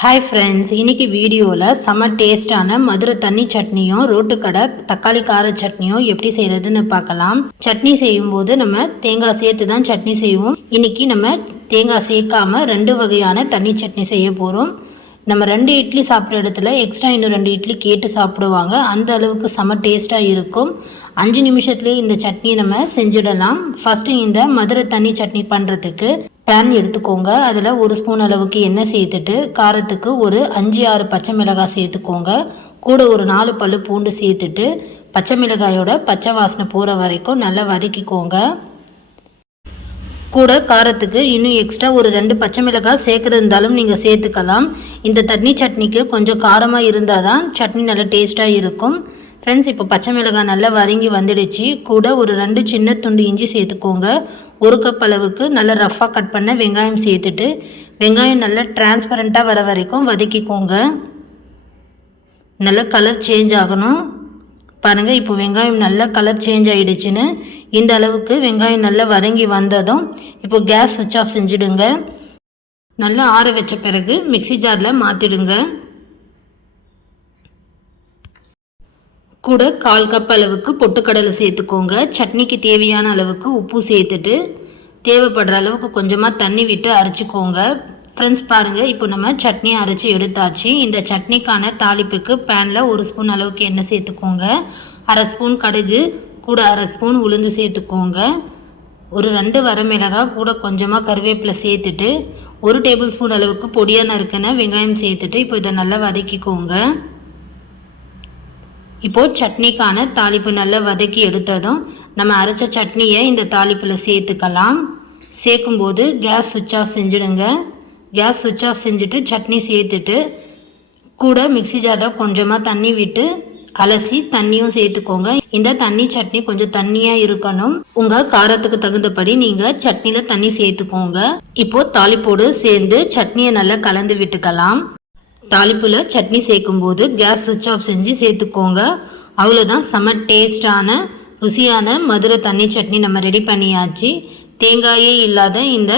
Hi friends இன்னைக்கு வீடியோவில் செம டேஸ்டான மதுரை தண்ணி சட்னியும் ரோட்டுக்கடை தக்காளி கார சட்னியும் எப்படி செய்கிறதுன்னு பார்க்கலாம். சட்னி செய்யும்போது நம்ம தேங்காய் சேர்த்து தான் சட்னி செய்வோம். இன்னைக்கு நம்ம தேங்காய் சேர்க்காம ரெண்டு வகையான தண்ணி சட்னி செய்ய போகிறோம் நம்ம ரெண்டு இட்லி சாப்பிட்ற இடத்துல எக்ஸ்ட்ரா இன்னும் ரெண்டு இட்லி கேட்டு சாப்பிடுவாங்க. அந்த அளவுக்கு செம டேஸ்ட்டாக இருக்கும். அஞ்சு நிமிஷத்துலேயே இந்த சட்னியை நம்ம செஞ்சிடலாம். ஃபஸ்ட்டு இந்த மதுரை தண்ணி சட்னி பண்ணுறதுக்கு பேன் எடுத்துக்கோங்க. அதில் ஒரு ஸ்பூன் அளவுக்கு எண்ணெய் சேர்த்துட்டு காரத்துக்கு ஒரு அஞ்சு ஆறு பச்சை மிளகாய் சேர்த்துக்கோங்க. கூட ஒரு நாலு பல்லு பூண்டு சேர்த்துட்டு பச்சை மிளகாயோட பச்சை வாசனை போகிற வரைக்கும் நல்லா வதக்கிக்கோங்க. கூட காரத்துக்கு இன்னும் எக்ஸ்ட்ரா ஒரு ரெண்டு பச்சை மிளகாய் சேர்க்குறது இருந்தாலும் நீங்கள் சேர்த்துக்கலாம். இந்த தண்ணி சட்னிக்கு கொஞ்சம் காரமாக இருந்தால் தான் சட்னி நல்லா டேஸ்ட்டாக இருக்கும். ஃப்ரெண்ட்ஸ் இப்போ பச்சை மிளகாய் நல்லா வதங்கி வந்துடுச்சு. கூட ஒரு ரெண்டு சின்ன துண்டு இஞ்சி சேர்த்துக்கோங்க. ஒரு கப் அளவுக்கு நல்லா ரஃப்பாக கட் பண்ண வெங்காயம் சேர்த்துட்டு வெங்காயம் நல்லா டிரான்ஸ்பரண்ட்டாக வர வரைக்கும் வதக்கிக்கோங்க. நல்லா கலர் சேஞ்ச் ஆகணும். பாருங்கள் இப்போ வெங்காயம் நல்லா கலர் சேஞ்ச் ஆகிடுச்சின்னு இந்த அளவுக்கு வெங்காயம் நல்லா வதங்கி வந்ததும் இப்போ கேஸ் சுவிட்ச் ஆஃப் செஞ்சுடுங்க. நல்லா ஆற வச்ச பிறகு மிக்சி ஜாரில் மாற்றிடுங்க கூட கால் கப் அளவுக்கு பொட்டுக்கடலை சேர்த்துக்கோங்க. சட்னிக்கு தேவையான அளவுக்கு உப்பு சேர்த்துட்டு தேவைப்படுற அளவுக்கு கொஞ்சமாக தண்ணி விட்டு அரைச்சிக்கோங்க. ஃப்ரெண்ட்ஸ் பாருங்கள் இப்போ நம்ம சட்னி அரைச்சி எடுத்தாச்சு. இந்த சட்னிக்கான தாளிப்புக்கு பேனில் ஒரு ஸ்பூன் அளவுக்கு எண்ணெய் சேர்த்துக்கோங்க. அரை ஸ்பூன் கடுகு கூட அரை ஸ்பூன் உளுந்து சேர்த்துக்கோங்க. ஒரு ரெண்டு வரமிளகாய் கூட கொஞ்சமாக கருவேப்பிலை சேர்த்துட்டு ஒரு டேபிள் ஸ்பூன் அளவுக்கு பொடியாக நறுக்கின வெங்காயம் சேர்த்துட்டு இப்போ இதை நல்லா வதக்கிக்கோங்க. இப்போது சட்னிக்கான தாளிப்பு நல்லா வதக்கி எடுத்ததும் நம்ம அரைச்ச சட்னியை இந்த தாளிப்பில் சேர்த்துக்கலாம். சேர்க்கும்போது கேஸ் சுவிட்ச் ஆஃப் செஞ்சுடுங்க. கேஸ் சுவிட்ச் ஆஃப் செஞ்சுட்டு சட்னி சேர்த்துட்டு கூட மிக்சி ஜாரில் கொஞ்சமாக தண்ணி விட்டு அலசி தண்ணியும் சேர்த்துக்கோங்க. இந்த தண்ணி சட்னி கொஞ்சம் தண்ணியாக இருக்கணும். உங்கள் காரத்துக்கு தகுந்தபடி நீங்கள் சட்னியில் தண்ணி சேர்த்துக்கோங்க. இப்போது தாளிப்போடு சேர்ந்து சட்னியை நல்லா கலந்து விட்டுக்கலாம். தாளிப்பில் சட்னி சேர்க்கும்போது கேஸ் சுவிட்ச் ஆஃப் செஞ்சு சேர்த்துக்கோங்க. அவ்வளோதான் செம டேஸ்டான ருசியான மதுரை தண்ணி சட்னி நம்ம ரெடி பண்ணியாச்சு. தேங்காயே இல்லாத இந்த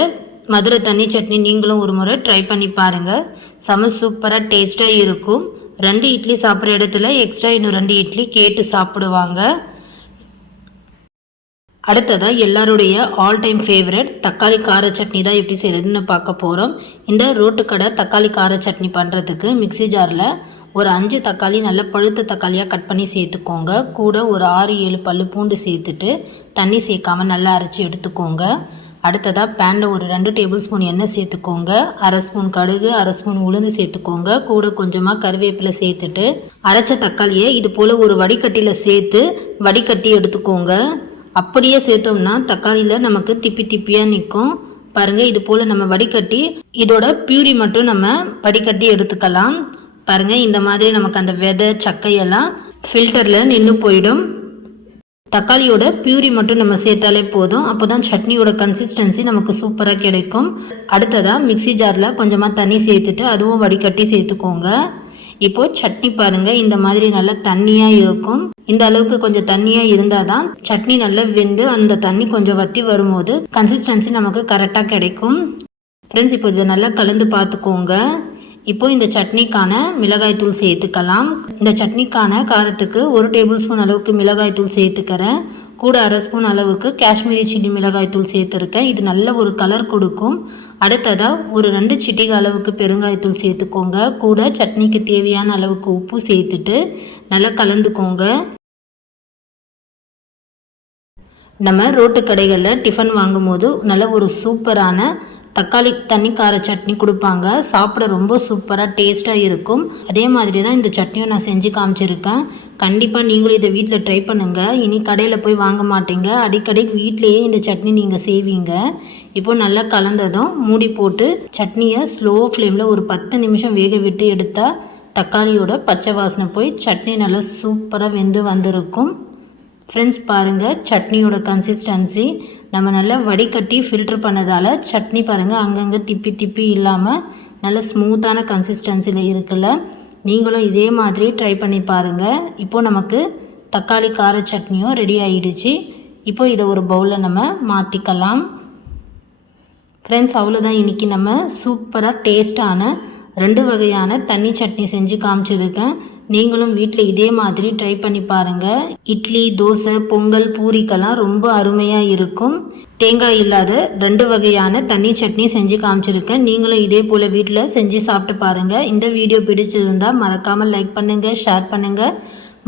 மதுரை தண்ணி சட்னி நீங்களும் ஒரு முறை ட்ரை பண்ணி பாருங்கள் செம சூப்பராக டேஸ்ட்டாக இருக்கும். ரெண்டு இட்லி சாப்பிட்ற இடத்துல எக்ஸ்ட்ரா இன்னும் ரெண்டு இட்லி கேட்டு சாப்பிடுவாங்க. அடுத்ததாக எல்லாருடைய ஆல் டைம் ஃபேவரட் தக்காளி கார சட்னி தான் எப்படி செய்கிறதுன்னு பார்க்க போகிறோம் இந்த ரோட்டுக்கடை தக்காளி கார சட்னி பண்ணுறதுக்கு மிக்சி ஜாரில் ஒரு அஞ்சு தக்காளி நல்ல பழுத்த தக்காளியாக கட் பண்ணி சேர்த்துக்கோங்க. கூட ஒரு ஆறு ஏழு பல்லு பூண்டு சேர்த்துட்டு தண்ணி சேர்க்காமல் நல்லா அரைச்சி எடுத்துக்கோங்க. அடுத்ததாக பேனில் ஒரு ரெண்டு டேபிள் ஸ்பூன் எண்ணெய் சேர்த்துக்கோங்க. அரை ஸ்பூன் கடுகு அரை ஸ்பூன் உளுந்து சேர்த்துக்கோங்க. கூட கொஞ்சமாக கருவேப்பிலை சேர்த்துட்டு அரைச்ச தக்காளியை இது போல் ஒரு வடிகட்டியில் சேர்த்து வடிகட்டி எடுத்துக்கோங்க. அப்படியே சேர்த்தோம்னா தக்காளியில் நமக்கு திப்பி திப்பியாக நிற்கும் பாருங்கள் இது போல் நம்ம வடிகட்டி இதோட பியூரி மட்டும் நம்ம வடிகட்டி எடுத்துக்கலாம். பாருங்கள் இந்த மாதிரி நமக்கு அந்த விதை சக்கையெல்லாம் ஃபில்டரில் நின்று போயிடும். தக்காளியோட பியூரி மட்டும் நம்ம சேர்த்தாலே போதும். அப்போ தான் சட்னியோட கன்சிஸ்டன்சி நமக்கு சூப்பராக கிடைக்கும். அடுத்ததாக மிக்சி ஜாரில் கொஞ்சமாக தண்ணி சேர்த்துட்டு அதுவும் வடிகட்டி சேர்த்துக்கோங்க. இப்போது சட்னி பாருங்கள் இந்த மாதிரி நல்லா தண்ணியாக இருக்கும். இந்த அளவுக்கு கொஞ்சம் தண்ணியாக இருந்தால் தான் சட்னி நல்லா வெந்து அந்த தண்ணி கொஞ்சம் வற்றி வரும்போது கன்சிஸ்டன்சி நமக்கு கரெக்டாக கிடைக்கும். ஃப்ரெண்ட்ஸ் இப்போ இதை நல்லா கலந்து பார்த்துக்கோங்க. இப்போ இந்த சட்னிக்கான மிளகாய் தூள் சேர்த்துக்கலாம். இந்த சட்னிக்கான காரத்துக்கு ஒரு டேபிள் ஸ்பூன் அளவுக்கு மிளகாய் தூள் சேர்த்துக்கிறேன். கூட அரை ஸ்பூன் அளவுக்கு காஷ்மீரி சில்லி மிளகாய் தூள் சேர்த்துருக்கேன். இது நல்ல ஒரு கலர் கொடுக்கும். அடுத்ததாக ஒரு ரெண்டு சிட்டிகை அளவுக்கு பெருங்காயத்தூள் சேர்த்துக்கோங்க. கூட சட்னிக்கு தேவையான அளவுக்கு உப்பு சேர்த்துட்டு நல்லா கலந்துக்கோங்க. நம்ம ரோட்டு கடைகளில் டிஃபன் வாங்கும்போது நல்ல ஒரு சூப்பரான தக்காளி தண்ணி கார சட்னி கொடுப்பாங்க. சாப்பிட ரொம்ப சூப்பராக டேஸ்ட்டாக இருக்கும். அதே மாதிரி தான் இந்த சட்னியும் நான் செஞ்சு காமிச்சிருக்கேன். கண்டிப்பாக நீங்களும் இதை வீட்டில் ட்ரை பண்ணுங்கள் இனி கடையில் போய் வாங்க மாட்டீங்க. அடிக்கடி வீட்லேயே இந்த சட்னி நீங்கள் செய்வீங்க. இப்போ நல்லா கலந்ததும் மூடி போட்டு சட்னியை ஸ்லோ ஃப்ளேமில் ஒரு பத்து நிமிஷம் வேக விட்டு எடுத்தால் தக்காளியோட பச்சை வாசனை போய் சட்னி நல்லா சூப்பராக வெந்து வந்திருக்கும். ஃப்ரெண்ட்ஸ் பாருங்கள் சட்னியோட கன்சிஸ்டன்சி நம்ம நல்லா வடிகட்டி ஃபில்ட்ரு பண்ணதால் சட்னி பாருங்கள் அங்கங்கே திப்பி திப்பி இல்லாமல் நல்ல ஸ்மூத்தான கன்சிஸ்டன்சியில் இருக்குல்ல. நீங்களும் இதே மாதிரி ட்ரை பண்ணி பாருங்கள் இப்போது நமக்கு தக்காளி கார சட்னியும் ரெடி ஆகிடுச்சு இப்போ இதை ஒரு பவுலில் நம்ம மாற்றிக்கலாம் ஃப்ரெண்ட்ஸ் அவ்வளோதான் இன்றைக்கி நம்ம சூப்பராக டேஸ்ட்டான ரெண்டு வகையான தண்ணி சட்னி செஞ்சு காமிச்சிருக்கேன். நீங்களும் வீட்டில் இதே மாதிரி ட்ரை பண்ணி பாருங்கள் இட்லி தோசை பொங்கல் பூரிக்கெல்லாம் ரொம்ப அருமையாக இருக்கும். தேங்காய் இல்லாத ரெண்டு வகையான தண்ணி சட்னி செஞ்சு காமிச்சிருக்கேன். நீங்களும் இதே போல் வீட்டில் செஞ்சு சாப்பிட்டு பாருங்கள் இந்த வீடியோ பிடிச்சிருந்தால் மறக்காமல் லைக் பண்ணுங்கள் ஷேர் பண்ணுங்கள்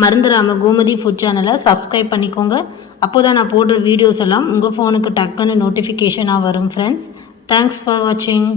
மறந்துடாமல் கோமதி ஃபுட் சேனலை சப்ஸ்கிரைப் பண்ணிக்கோங்க. அப்போ தான் நான் போடுற வீடியோஸ் எல்லாம் உங்கள் ஃபோனுக்கு டக்குன்னு நோட்டிஃபிகேஷனாக வரும் ஃப்ரெண்ட்ஸ் தேங்க்ஸ் ஃபார் வாட்சிங்